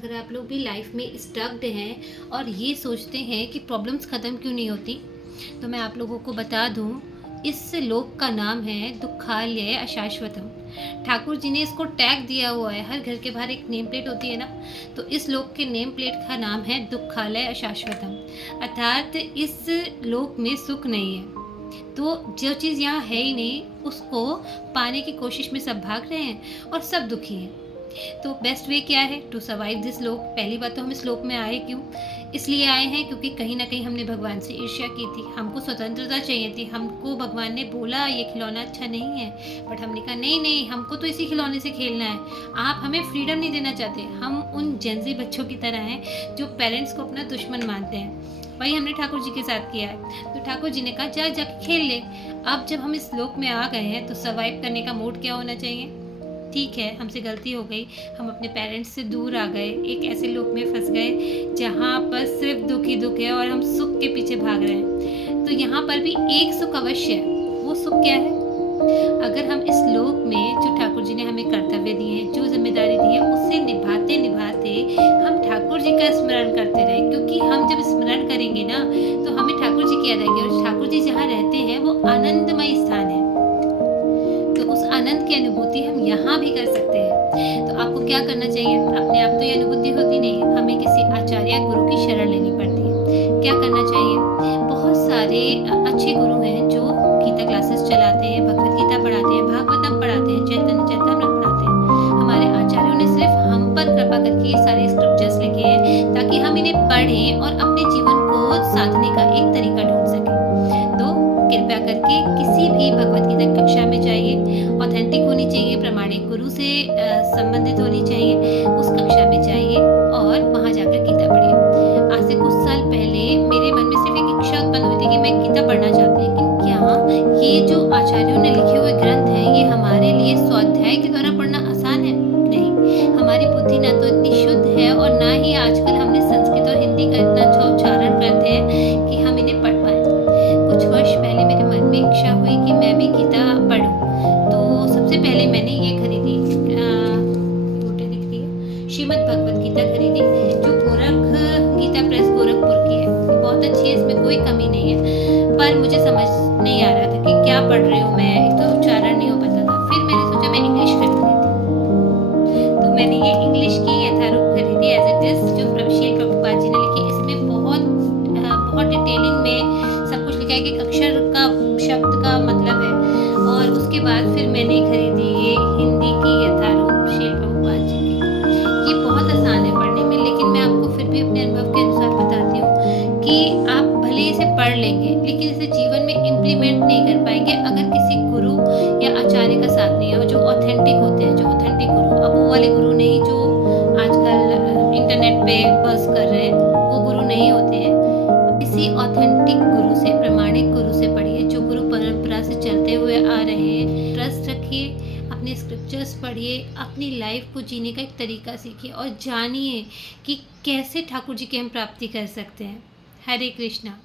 अगर आप लोग भी लाइफ में स्टक्ड हैं और ये सोचते हैं कि प्रॉब्लम्स ख़त्म क्यों नहीं होती, तो मैं आप लोगों को बता दूं, इस लोक का नाम है दुखालय अशाश्वतम। ठाकुर जी ने इसको टैग दिया हुआ है। हर घर के बाहर एक नेम प्लेट होती है ना, तो इस लोक के नेम प्लेट का नाम है दुखालय अशाश्वतम। अर्थात इस लोक में सुख नहीं है। तो जो चीज़ यहाँ है ही नहीं, उसको पाने की कोशिश में सब भाग रहे हैं और सब दुखी हैं। तो बेस्ट वे क्या है टू सर्वाइव दिस लोक? पहली बात तो हम इस लोक में आए क्यों? इसलिए आए हैं क्योंकि कहीं ना कहीं हमने भगवान से ईर्ष्या की थी। हमको स्वतंत्रता चाहिए थी। हमको भगवान ने बोला ये खिलौना अच्छा नहीं है, बट हमने कहा नहीं नहीं, हमको तो इसी खिलौने से खेलना है। आप हमें फ्रीडम नहीं देना चाहते। हम उन जेंजी बच्चों की तरह हैं जो पेरेंट्स को अपना दुश्मन मानते हैं। वही हमने ठाकुर जी के साथ किया है। तो ठाकुर जी ने कहा जा जाके खेल ले। अब जब हम इस लोक में आ गए हैं तो सर्वाइव करने का मोड क्या होना चाहिए? ठीक है, हमसे गलती हो गई, हम अपने पेरेंट्स से दूर आ गए, एक ऐसे लोक में फंस गए जहाँ पर सिर्फ दुख ही दुख है और हम सुख के पीछे भाग रहे हैं। तो यहाँ पर भी एक सुख अवश्य है। वो सुख क्या है? अगर हम इस लोक में जो ठाकुर जी ने हमें कर्तव्य दिए हैं, जो जिम्मेदारी दी है, उससे निभाते निभाते हम ठाकुर जी का स्मरण करते रहे। क्योंकि हम जब स्मरण करेंगे ना, तो हमें ठाकुर जी की याद आएगी। और ठाकुर जी जहाँ रहते हैं वो आनंदमय स्थान है। तो उस आनंद की अनुभूति हम यहाँ भी कर सकते हैं। तो आपको क्या करना चाहिए? अपने आप तो ये अनुभूति होती नहीं, हमें किसी आचार्य गुरु की शरण लेनी पड़ती है। क्या करना चाहिए? बहुत सारे अच्छे गुरु हैं जो गीता क्लासेस चलाते हैं, भगवत गीता पढ़ाते हैं, भागवतम पढ़ाते हैं, चैतन्य चैतामृत पढ़ाते हैं। हमारे आचार्यों ने सिर्फ हम पर कृपा करके ये सारे स्क्रिप्चर्स लिखे हैं ताकि हम इन्हें पढ़ें और अपने जीवन को साधने का एक तरीका ढूंढ सकें। तो कृपया करके किसी भी भगवत गीता कक्षा में जाइए, ऑथेंटिक होनी चाहिए, प्रामाणिक गुरु से संबंधित होनी चाहिए। उस कक्षा में जाइए और वहाँ जाकर गीता पढ़िए। आज से कुछ साल पहले मेरे मन में सिर्फ एक इच्छा उत्पन्न हुई थी कि मैं गीता पढ़ना चाहती हूँ, लेकिन क्या ये जो आचार्यों ने लिखे हुए ग्रंथ हैं ये हमारे लिए स्वाध्याय के द्वारा पढ़ना आसान है? नहीं। हमारी बुद्धि ना तो इतनी शुद्ध है और ना ही आजकल हमने संस्कृत और हिंदी का इतना अच्छा उच्चारण करते हैं कि हम इन्हें पढ़ पाए। कुछ वर्ष पहले मेरे मन में इच्छा हुई कि मैं भी गीता पढूं। तो सबसे पहले मैंने ये खरीदी, फोटो दिख रही है, श्रीमद् भगवत गीता खरीदी, जो गोरख गीता प्रेस गोरखपुर की है। बहुत अच्छी है, इसमें कोई कमी नहीं है, पर मुझे समझ नहीं आ रहा था कि क्या पढ़ रही हूँ मैं। एक तो उच्चारण नहीं हो पाता था। फिर मैंने सोचा मैं इंग्लिश खरीद लेती। तो मैंने ये इंग्लिश की यथारूप खरीदी एज इट इज, जो श्रील प्रभुपाद जी ने लिखी। इसमें बहुत डिटेलिंग में सब कुछ लिखा है कि अक्षर का शब्द का मतलब है। और उसके बाद फिर मैंने खरीदी ये हिंदी की यथारूप श्रील प्रभुपाद जी की। ये बहुत आसान है पढ़ने में, लेकिन मैं आपको फिर भी अपने अनुभव के अनुसार बताती हूँ कि आप भले इसे पढ़ लेंगे लेकिन इसे जीवन में इम्प्लीमेंट नहीं कर पाएंगे अगर किसी गुरु या आचार्य का साथ नहीं है, जो ऑथेंटिक होते हैं, जो ऑथेंटिक गुरु। अब वो वाले गुरु नहीं जो आजकल इंटरनेट पे बस कर रहे हैं, वो गुरु नहीं होते हैं। किसी ऑथेंटिक गुरु से, प्रामाणिक गुरु से पढ़िए, जो गुरु परंपरा से चलते हुए आ रहे हैं। ट्रस्ट रखिए, अपने स्क्रिप्चर्स पढ़िए, अपनी लाइफ को जीने का एक तरीका सीखिए और जानिए कि कैसे ठाकुर जी की हम प्राप्ति कर सकते हैं। हरे कृष्णा।